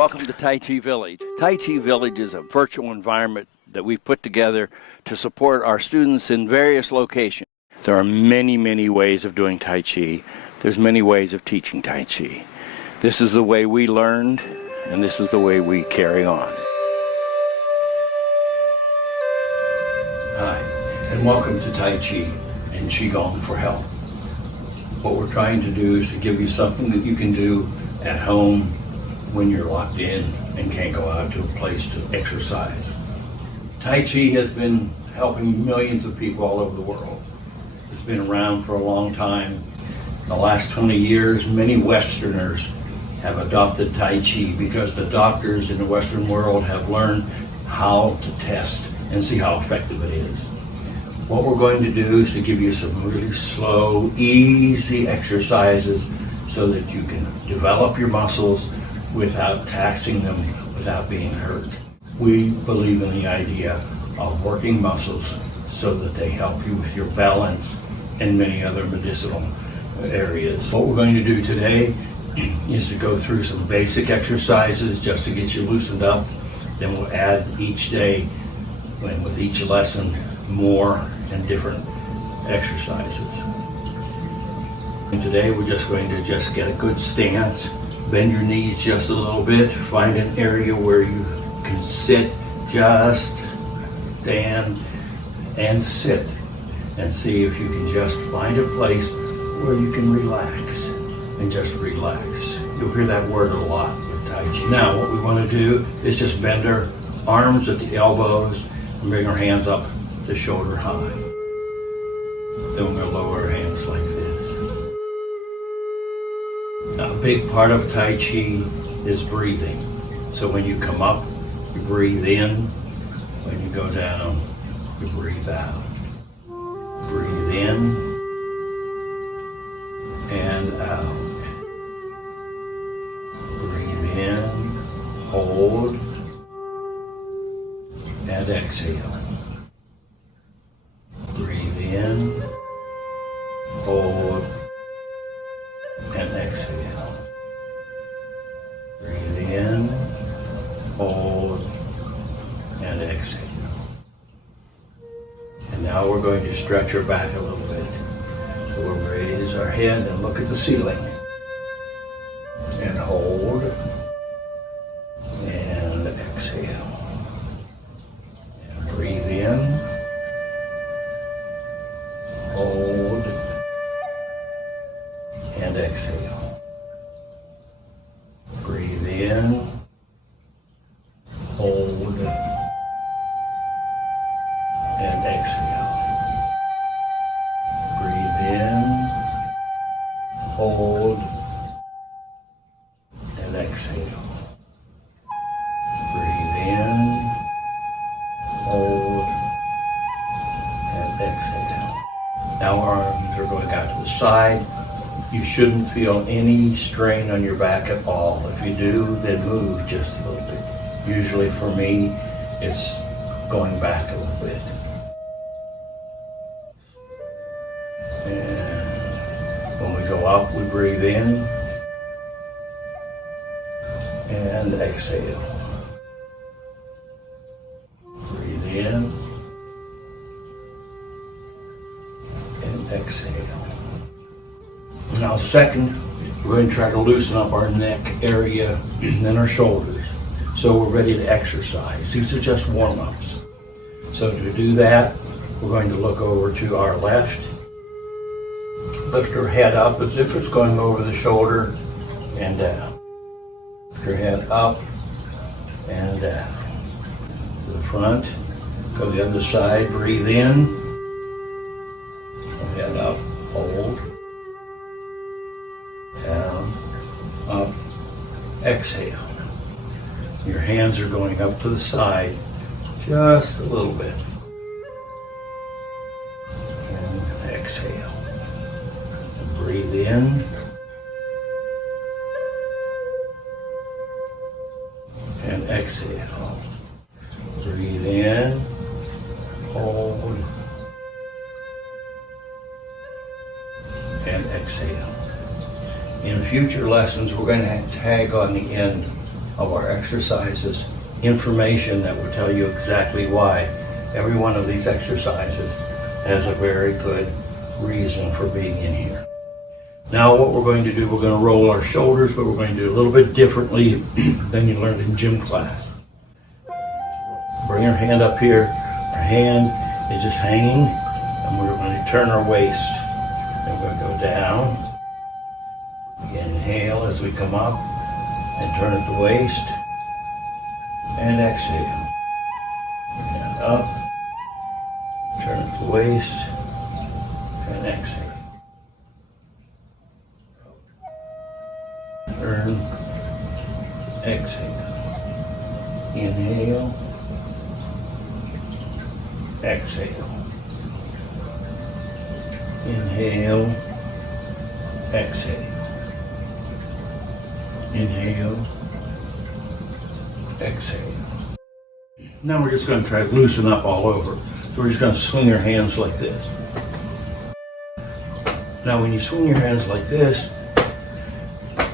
welcome to Tai Chi Village. Tai Chi Village is a virtual environment that we've put together to support our students in various locations. There are many, many ways of doing Tai Chi. There's many ways of teaching Tai Chi. This is the way we learned, and this is the way we carry on. Hi, and welcome to Tai Chi and Qigong for Health. What we're trying to do is to give you something that you can do at home when you're locked in and can't go out to a place to exercise. Tai Chi has been helping millions of people all over the world. It's been around for a long time. In the last 20 years, many Westerners have adopted Tai Chi because the doctors in the Western world have learned how to test and see how effective it is. What we're going to do is to give you some really slow, easy exercises so that you can develop your muscles without taxing them, without being hurt. We believe in the idea of working muscles so that they help you with your balance and many other medicinal areas. What we're going to do today is to go through some basic exercises just to get you loosened up. Then we'll add each day, and with each lesson, more and different exercises. And today we're just going to get a good stance. Bend your knees just a little bit. Find an area where you can sit, just stand and sit. And see if you can just find a place where you can relax and just relax. You'll hear that word a lot with Tai Chi. Now what we want to do is just bend our arms at the elbows and bring our hands up to shoulder high. Then we're going to lower our hands like this. Now, a big part of Tai Chi is breathing. So when you come up, you breathe in. When you go down, you breathe out. Breathe in and out. Breathe in, hold, and exhale. Breathe in, hold, and exhale. Breathe in, hold, and exhale. And now we're going to stretch our back a little bit. So we'll raise our head and look at the ceiling. And hold, and exhale. And breathe in, hold, and exhale. Breathe in, hold, and exhale. Breathe in, hold, and exhale. Breathe in, hold, and exhale. Now our arms are going out to the side. You shouldn't feel any strain on your back at all. If you do, then move just a little bit. Usually for me, it's going back a little bit. And when we go up, we breathe in and exhale. Breathe in and exhale. Now second, we're going to try to loosen up our neck area and our shoulders so we're ready to exercise. These are just warm-ups. So to do that, we're going to look over to our left, lift our head up as if it's going over the shoulder and down. Lift your head up and down. To the front, go the other side, breathe in, head up, hold, down, up, exhale. Your hands are going up to the side just a little bit. And exhale. And breathe in. And exhale. Breathe in, hold, and exhale. In future lessons, we're going to tag on the end of our exercises information that will tell you exactly why every one of these exercises has a very good reason for being in here. Now what we're going to do, we're going to roll our shoulders, but we're going to do it a little bit differently than you learned in gym class. Bring your hand up here. Our hand is just hanging, and we're going to turn our waist. And we're going to go down. Inhale as we come up, and turn at the waist, and exhale. And up, turn at the waist, and exhale. Turn, exhale. Inhale, exhale. Inhale, exhale. Inhale, exhale. Now we're just going to try to loosen up all over. So we're just going to swing your hands like this. Now when you swing your hands like this,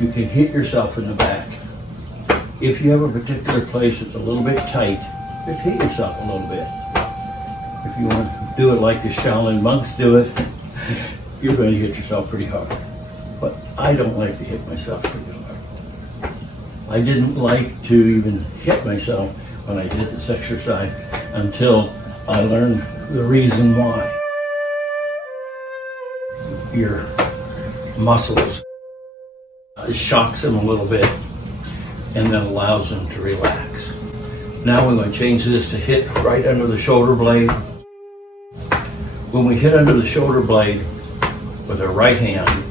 you can hit yourself in the back. If you have a particular place that's a little bit tight, just hit yourself a little bit. If you want to do it like the Shaolin monks do it, you're going to hit yourself pretty hard. But I don't like to hit myself pretty hard. I didn't like to even hit myself when I did this exercise until I learned the reason why. Your muscles, it shocks them a little bit and then allows them to relax. Now we're going to change this to hit right under the shoulder blade. When we hit under the shoulder blade with our right hand,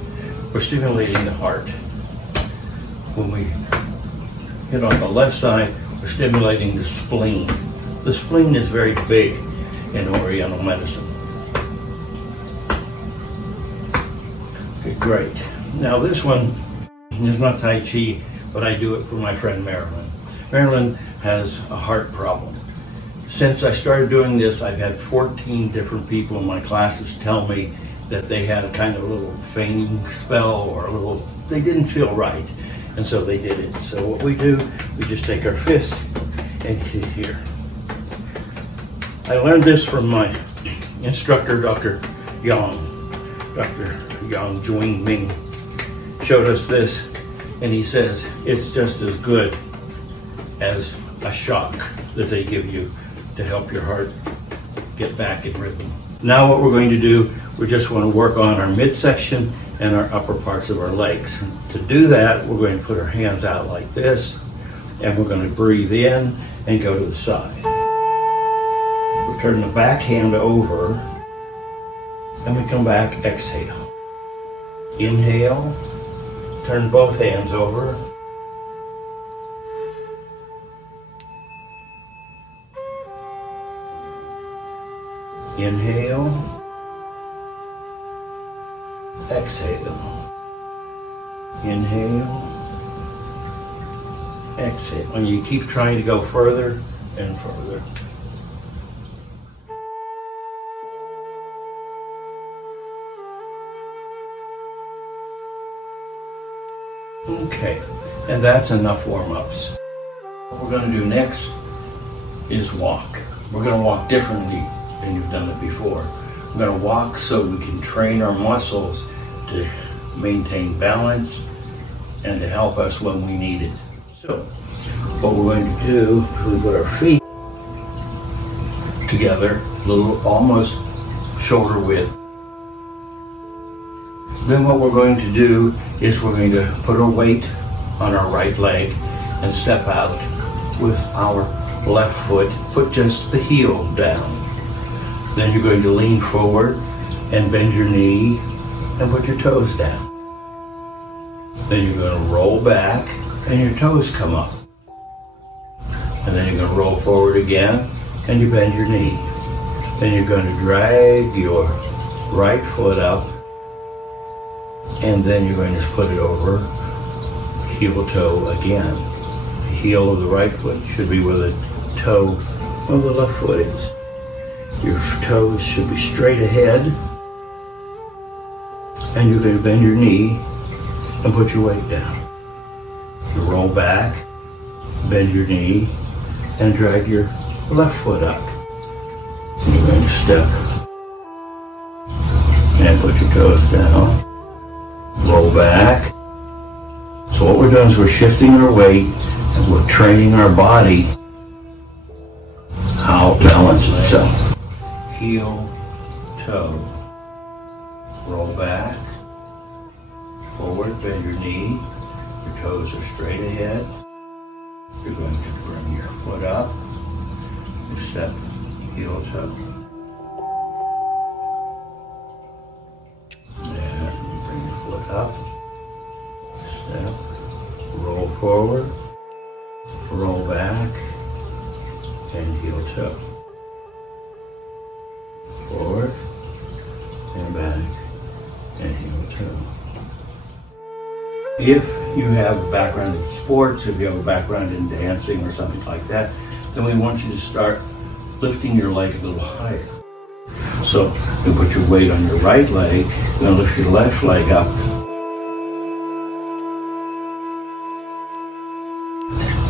we're stimulating the heart. When we hit on the left side, we're stimulating the spleen. The spleen is very big in Oriental medicine. Okay, great. Now this one is not Tai Chi, but I do it for my friend Marilyn. Marilyn has a heart problem. Since I started doing this, I've had 14 different people in my classes tell me that they had a kind of a little fainting spell or a little, they didn't feel right. And so they did it. So what we do, we just take our fist and hit here. I learned this from my instructor, Dr. Yang. Dr. Yang Juing Ming showed us this, and he says it's just as good as a shock that they give you to help your heart get back in rhythm. Now what we're going to do, we just want to work on our midsection and our upper parts of our legs. To do that, we're going to put our hands out like this, and we're going to breathe in and go to the side. We turn the back hand over, and we come back, exhale. Inhale, turn both hands over. Inhale, exhale. Inhale, exhale. And you keep trying to go further and further. Okay, and that's enough warm-ups. What we're going to do next is walk. We're going to walk differently than you've done it before. We're going to walk so we can train our muscles to maintain balance and to help us when we need it. So, what we're going to do is we put our feet together, a little almost shoulder width. Then what we're going to do is we're going to put a weight on our right leg and step out with our left foot, put just the heel down. Then you're going to lean forward and bend your knee and put your toes down. Then you're going to roll back and your toes come up. And then you're going to roll forward again and you bend your knee. Then you're going to drag your right foot up, and then you're going to put it over heel toe again. The heel of the right foot should be where the toe of the left foot is. Your toes should be straight ahead, and you're going to bend your knee and put your weight down. You roll back bend your knee and drag your left foot up. You're going to step and put your toes down. Roll back. So what we're doing is we're shifting our weight and we're training our body how to balance itself. Heel, toe. Roll back. Forward, bend your knee. Your toes are straight ahead. You're going to bring your foot up. You step, heel, toe. And you bring your foot up. Step. Roll forward. Roll back. And heel, toe. Forward. And back. And heel, toe. If you have a background in sports, if you have a background in dancing or something like that, then we want you to start lifting your leg a little higher. So you put your weight on your right leg, you're going to lift your left leg up.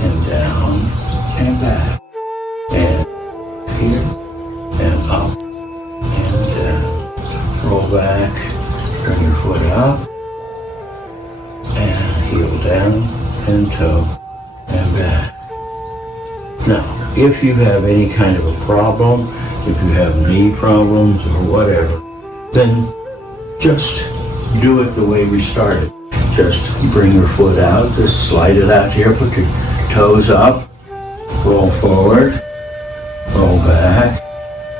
And down, and back. And here, and up, and down. Roll back, turn your foot up. And heel down and toe and back. Now, if you have any kind of a problem, if you have knee problems or whatever, then just do it the way we started. Just bring your foot out, just slide it out here, put your toes up, roll forward, roll back,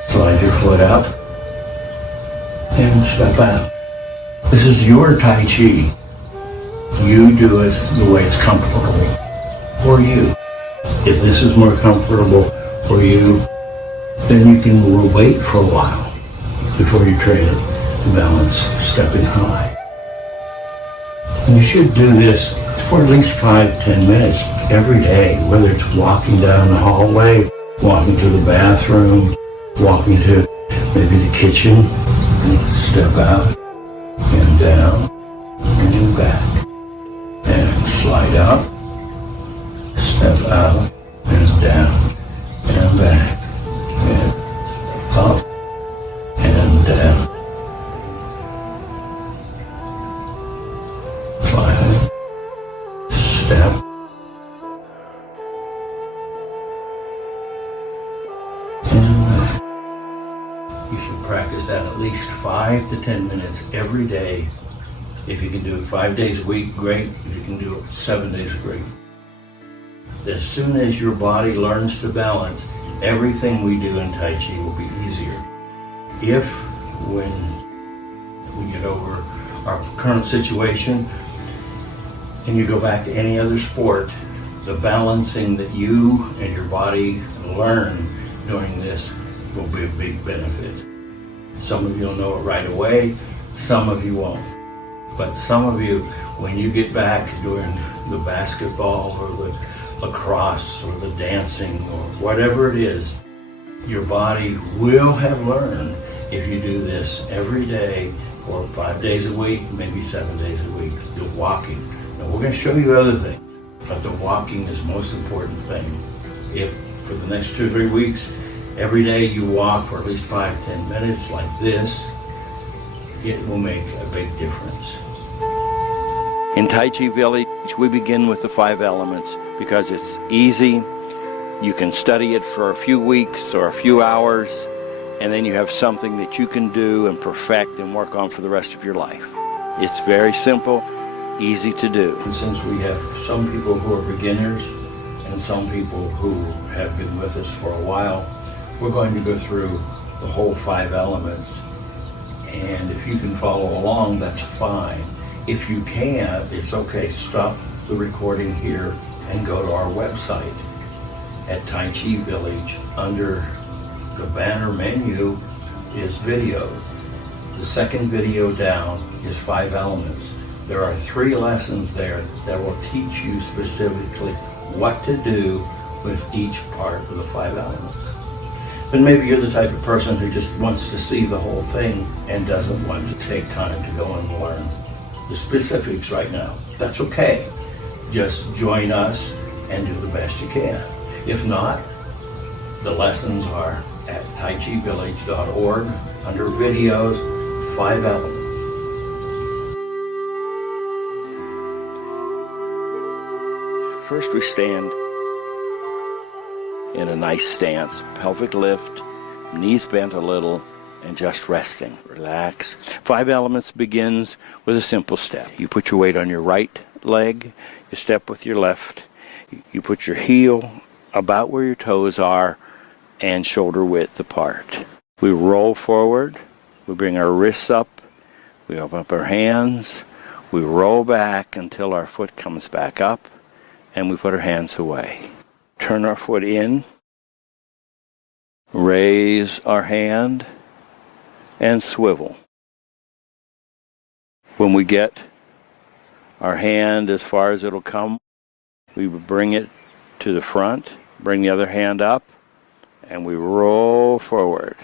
slide your foot up, and step out. This is your Tai Chi. You do it the way it's comfortable for you. If this is more comfortable for you, then you can wait for a while before you train it to balance stepping high. And you should do this for at least 5 to 10 minutes every day, whether it's walking down the hallway, walking to the bathroom, walking to maybe the kitchen, and step out and down and back. And slide up, step out, and down, and back, and up, and down. Slide, step, and back. You should practice that at least 5 to 10 minutes every day. If you can do it 5 days a week, great. If you can do it 7 days, great. As soon as your body learns to balance, everything we do in Tai Chi will be easier. If, when we get over our current situation and you go back to any other sport, the balancing that you and your body learn doing this will be a big benefit. Some of you will know it right away, some of you won't. But some of you, when you get back doing the basketball or the lacrosse or the dancing or whatever it is, your body will have learned if you do this every day or 5 days a week, maybe 7 days a week, the walking. Now we're going to show you other things, but the walking is the most important thing. If for the next 2 or 3 weeks, every day you walk for at least 5 to 10 minutes like this, it will make a big difference. In Tai Chi Village, we begin with the 5 elements because it's easy. You can study it for a few weeks or a few hours, and then you have something that you can do and perfect and work on for the rest of your life. It's very simple, easy to do. And since we have some people who are beginners and some people who have been with us for a while, we're going to go through the whole 5 elements. And if you can follow along, that's fine. If you can't, it's okay. Stop the recording here and go to our website at Tai Chi Village. Under the banner menu is video. The second video down is 5 elements. There are 3 lessons there that will teach you specifically what to do with each part of the 5 elements. But maybe you're the type of person who just wants to see the whole thing and doesn't want to take time to go and learn the specifics right now. That's okay. Just join us and do the best you can. If not, the lessons are at taichivillage.org under videos, 5 elements. First we stand in a nice stance, pelvic lift, knees bent a little, and just resting. Relax. 5 elements begins with a simple step. You put your weight on your right leg, you step with your left, you put your heel about where your toes are and shoulder width apart. We roll forward, we bring our wrists up, we open up our hands, we roll back until our foot comes back up, and we put our hands away. Turn our foot in, raise our hand, and swivel. When we get our hand as far as it'll come, we bring it to the front, bring the other hand up, and we roll forward.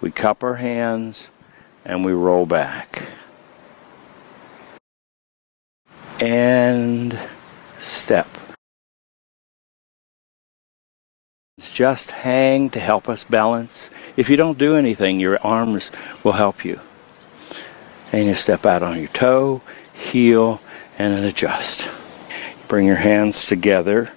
We cup our hands, and we roll back. And step. Just hang to help us balance. If you don't do anything, your arms will help you. And you step out on your toe, heel, and then adjust. Bring your hands together.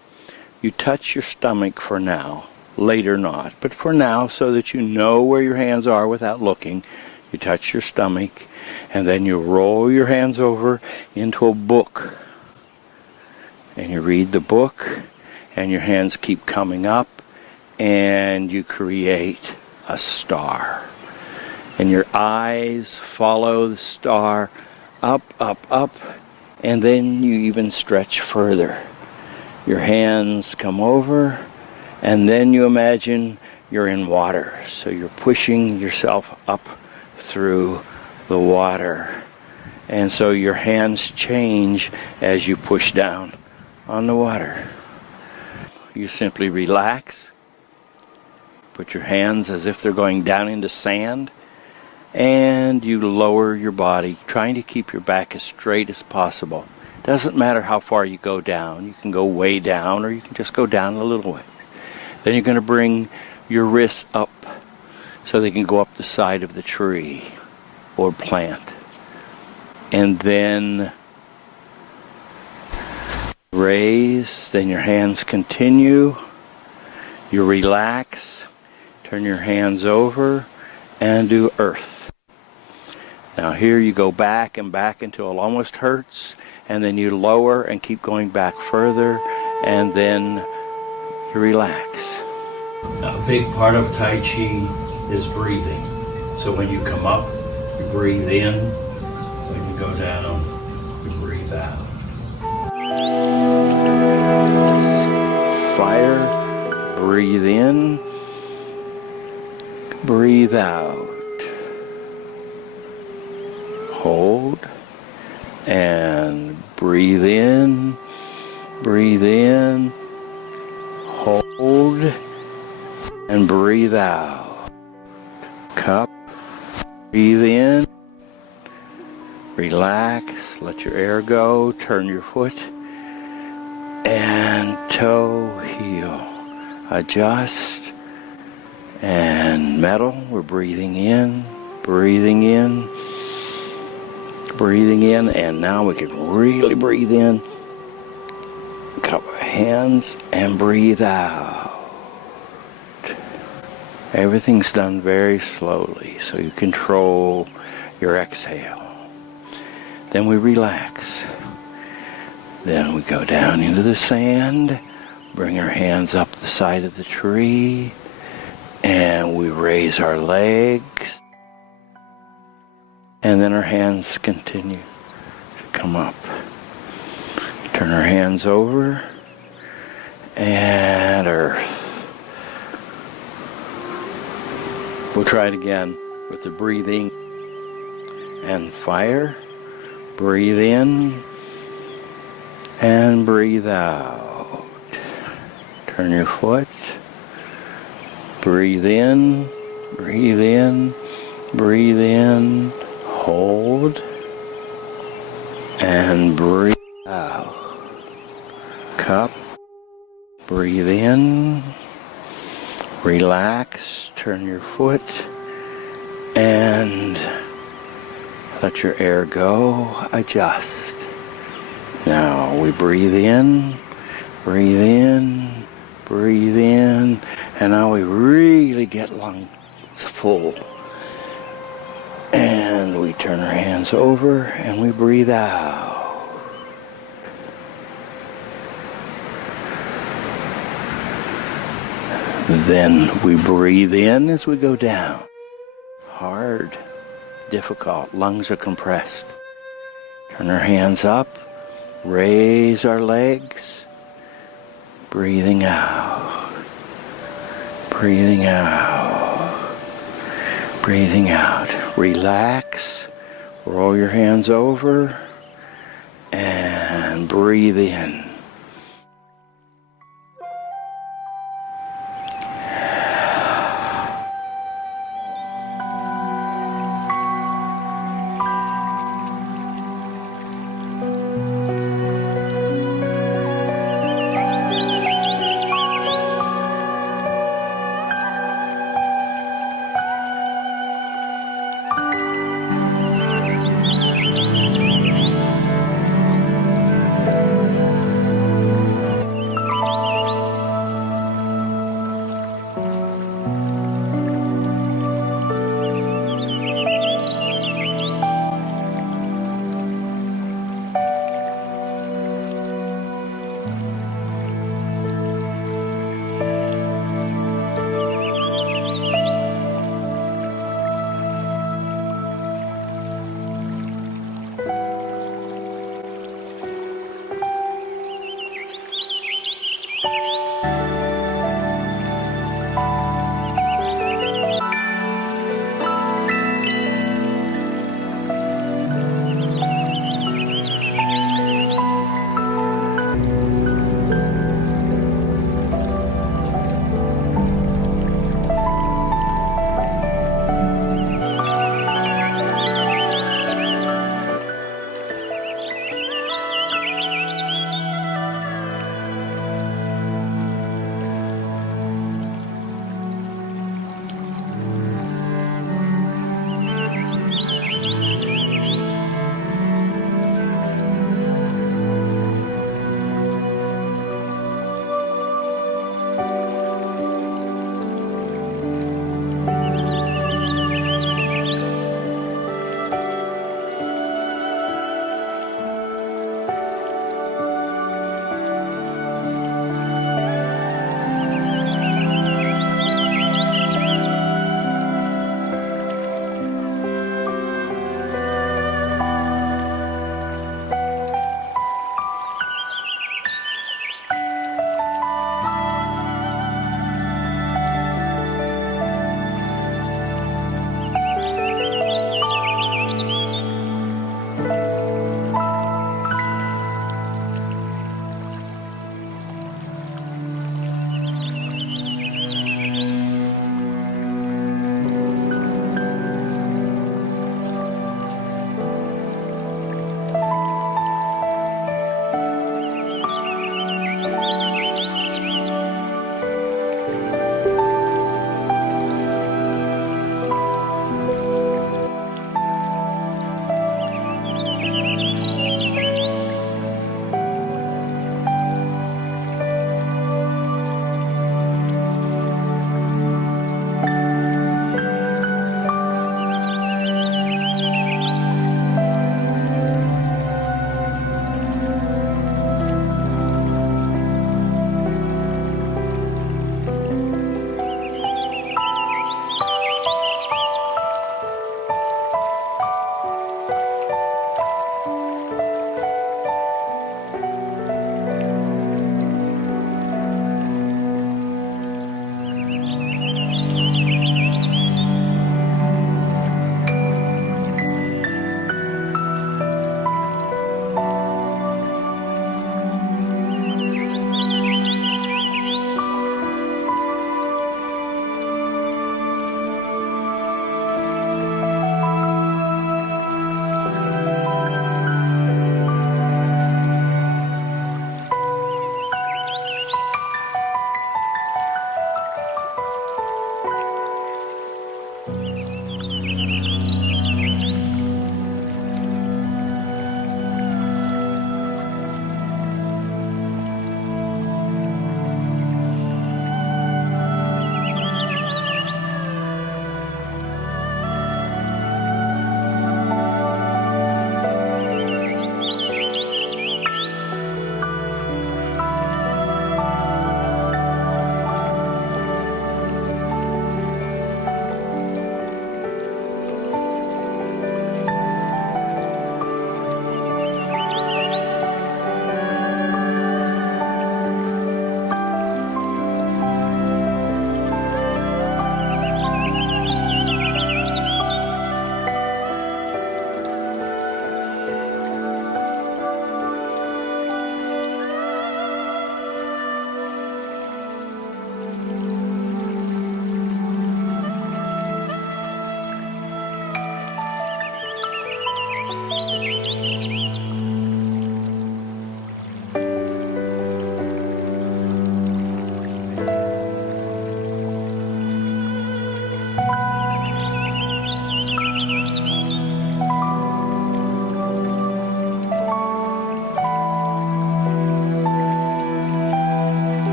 You touch your stomach for now, later not. But for now, so that you know where your hands are without looking, you touch your stomach, and then you roll your hands over into a book. And you read the book, and your hands keep coming up, and you create a star. And your eyes follow the star up, up, up, and then you even stretch further. Your hands come over, and then you imagine you're in water. So you're pushing yourself up through the water. And so your hands change as you push down on the water. You simply relax. Put your hands as if they're going down into sand, and you lower your body, trying to keep your back as straight as possible. Doesn't matter how far you go down. You can go way down, or you can just go down a little way. Then you're going to bring your wrists up so they can go up the side of the tree or plant. And then raise, then your hands continue. You relax. Turn your hands over and do earth. Now here you go back and back until it almost hurts, and then you lower and keep going back further, and then you relax. Now, a big part of Tai Chi is breathing. So when you come up, you breathe in. When you go down, you breathe out. Fire, breathe in. Breathe out. Hold and breathe in. Breathe in. Hold and breathe out. Cup. Breathe in. Relax. Let your air go. Turn your foot. And toe, heel. Adjust. And metal, we're breathing in, breathing in, breathing in, and now we can really breathe in. Cup our hands and breathe out. Everything's done very slowly, so you control your exhale. Then we relax. Then we go down into the sand, bring our hands up the side of the tree, and we raise our legs, and then our hands continue to come up. Turn our hands over, and earth. We'll try it again with the breathing and fire. Breathe in and breathe out. Turn your foot. Breathe in, breathe in, breathe in, hold, and breathe out. Cup, Breathe in, relax, turn your foot, and let your air go, adjust. Now we breathe in, and now we really get lungs full. And we turn our hands over and we breathe out. Then we breathe in as we go down. Hard, difficult, lungs are compressed. Turn our hands up, raise our legs, breathing out, breathing out, breathing out. Relax, roll your hands over, and breathe in.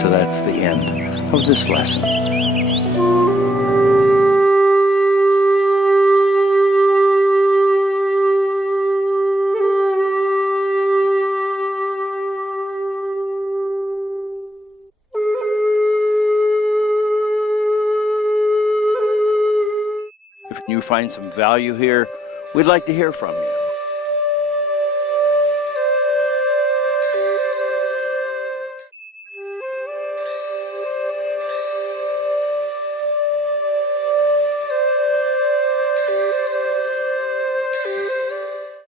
So that's the end of this lesson. If you find some value here, we'd like to hear from you.